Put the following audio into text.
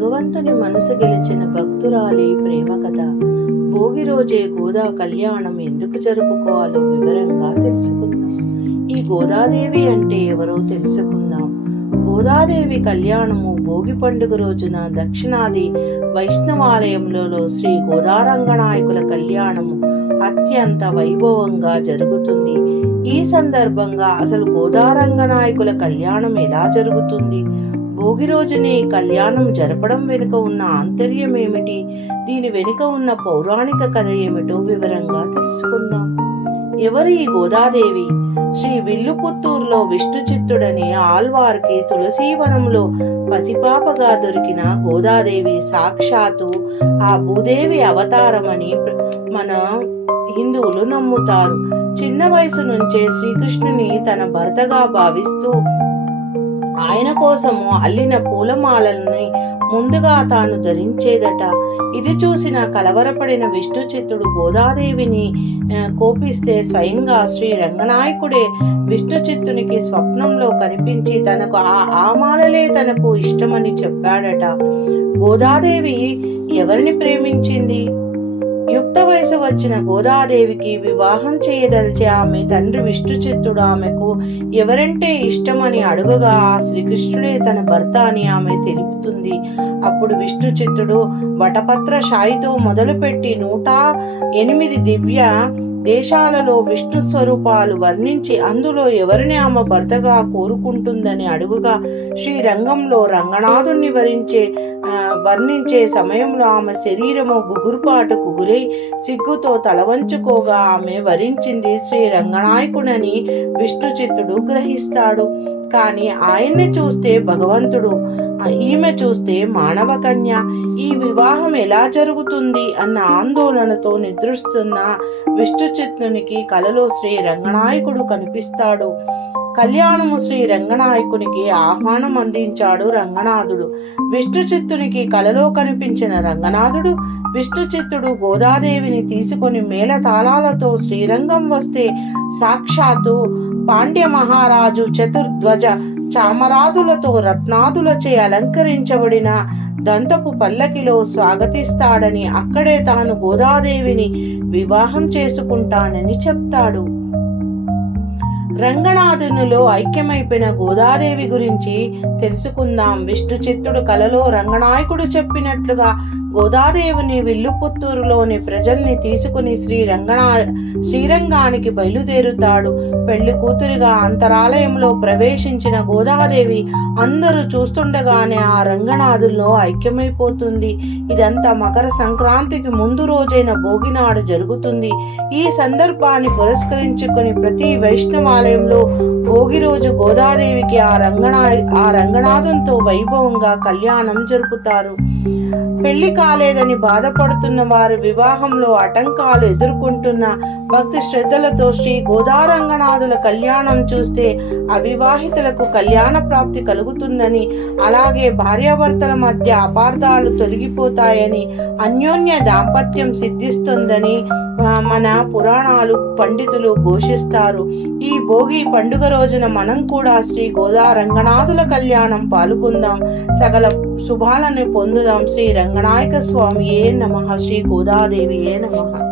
భగవంతుని మనసు గెలిచిన భక్తురాలి ప్రేమ కథ. భోగి రోజే గోదా కళ్యాణం ఎందుకు జరుపుకోవాలో వివరంగా తెలుసుకుందాం. ఈ గోదాదేవి అంటే ఎవరో తెలుసుకుందాం. గోదాదేవి కళ్యాణము భోగి పండుగ రోజున దక్షిణాది వైష్ణవాలయంలో శ్రీ గోదారంగనాయకుల కళ్యాణము అత్యంత వైభవంగా జరుగుతుంది. ఈ సందర్భంగా అసలు గోదారంగనాయకుల కళ్యాణం ఎలా జరుగుతుంది? భోగి రోజునే కళ్యాణం జరపడం వెనుక ఉన్న ఆంతర్యం ఏమిటి దీని వెనుక ఉన్న పౌరాణిక కథ ఏమిటో వివరంగా తెలుసుకుందాం. ఎవరు ఈ గోదాదేవి? శ్రీ విల్లుపుత్తూరులో విష్ణు చిత్తుడని ఆల్వార్కి తులసీవనంలో పసిపాపగా దొరికిన గోదాదేవి సాక్షాత్తు ఆ భూదేవి అవతారమని మన హిందువులు నమ్ముతారు. చిన్న వయసు నుంచే శ్రీకృష్ణుని తన భర్తగా భావిస్తూ ఆయన కోసము అల్లిన పూలమాలల్ని ముందుగా తాను ధరించేదట. ఇది చూసిన కలవరపడిన విష్ణు చిత్తుడు గోదాదేవిని కోపిస్తే స్వయంగా శ్రీ రంగనాయకుడే విష్ణు చిత్తునికి స్వప్నంలో కనిపించి తనకు ఆ ఆ మాలలే తనకు ఇష్టమని చెప్పాడట. గోదాదేవి ఎవరిని ప్రేమించింది? యుక్త వయసు వచ్చిన గోదాదేవికి వివాహం చేయదలిచి ఆమె తండ్రి విష్ణుచిత్తుడు ఆమెకు ఎవరంటే ఇష్టమని అడుగగా ఆ శ్రీకృష్ణుడే తన భర్త అని ఆమె తెలుపుతుంది. అప్పుడు విష్ణు చిత్తుడు వటపత్ర షాయితో మొదలుపెట్టి నూట ఎనిమిది దివ్య దేశాలలో విష్ణు స్వరూపాలు వర్ణించి అందులో ఎవరిని ఆమె భర్తగా కోరుకుంటుందని అడుగుగా శ్రీరంగంలో రంగనాథుణ్ణి వరించే వర్ణించే సమయంలో ఆమె శరీరము గుగురుపాటుకు గురై సిగ్గుతో తలవంచుకోగా ఆమె వరించింది శ్రీ రంగనాయకుడని విష్ణుచిత్తుడు గ్రహిస్తాడు. కానీ ఆయన్ని చూస్తే భగవంతుడు ఈమె చూస్తే మానవ కన్య ఈ వివాహం ఎలా జరుగుతుంది? అన్న ఆందోళనతో నిద్రిస్తున్న విష్ణుచిత్తునికి కలలో శ్రీ రంగనాయకుడు కనిపిస్తాడు. కళ్యాణము శ్రీ రంగనాయకునికి ఆహ్వానం అందించాడు రంగనాథుడు. విష్ణు చిత్తునికి కలలో కనిపించిన రంగనాథుడు విష్ణు చిత్తుడు గోదాదేవిని తీసుకొని మేళ తాళాలతో శ్రీరంగం వస్తే సాక్షాత్తు పాండ్య మహారాజు చతుర్ధ్వజ చామరాదులతో రత్నాదులచే అలంకరించబడిన దంతపు పల్లకిలో స్వాగతిస్తాడని అక్కడే తాను గోదాదేవిని వివాహం చేసుకుంటానని చెప్తాడు. రంగనాథునిలో ఐక్యమైపోయిన గోదాదేవి గురించి తెలుసుకుందాం. విష్ణు చిత్తుడు కలలో రంగనాయకుడు చెప్పినట్లుగా గోదాదేవిని విల్లుపుత్తూరులోని ప్రజల్ని తీసుకుని శ్రీ రంగనా శ్రీరంగానికి బయలుదేరుతాడు. పెళ్ళి కూతురిగా అంతరాలయంలో ప్రవేశించిన గోదాదేవి అందరూ చూస్తుండగానే ఆ రంగనాథుల్లో ఐక్యమైపోతుంది. ఇదంతా మకర సంక్రాంతికి ముందు రోజైన భోగినాడు జరుగుతుంది. ఈ సందర్భాన్ని పురస్కరించుకుని ప్రతి ఆలయంలో భోగి రోజు గోదాదేవికి ఆ రంగనా ఆ రంగనాథంతో వైభవంగా కళ్యాణం జరుపుతారు. పెళ్ళి కాలేదని బాధపడుతున్న వారు వివాహంలో ఆటంకాలు ఎదుర్కొంటున్న భక్తి శ్రద్ధలతో శ్రీ గోదారంగనాథుల కళ్యాణం చూస్తే అవివాహితులకు కళ్యాణ ప్రాప్తి కలుగుతుందని అలాగే భార్యాభర్తల మధ్య అపార్థాలు తొలగిపోతాయని అన్యోన్య దాంపత్యం సిద్ధిస్తుందని మన పురాణాలు పండితులు ఘోషిస్తారు. ఈ భోగి పండుగ రోజున మనం కూడా శ్రీ గోదా రంగనాథుల కళ్యాణం పాల్గొందాం. సకల శుభాలను పొందుదాం. శ్రీ రంగనాయక స్వామి ఏ నమ? శ్రీ గోదాదేవి ఏ నమ?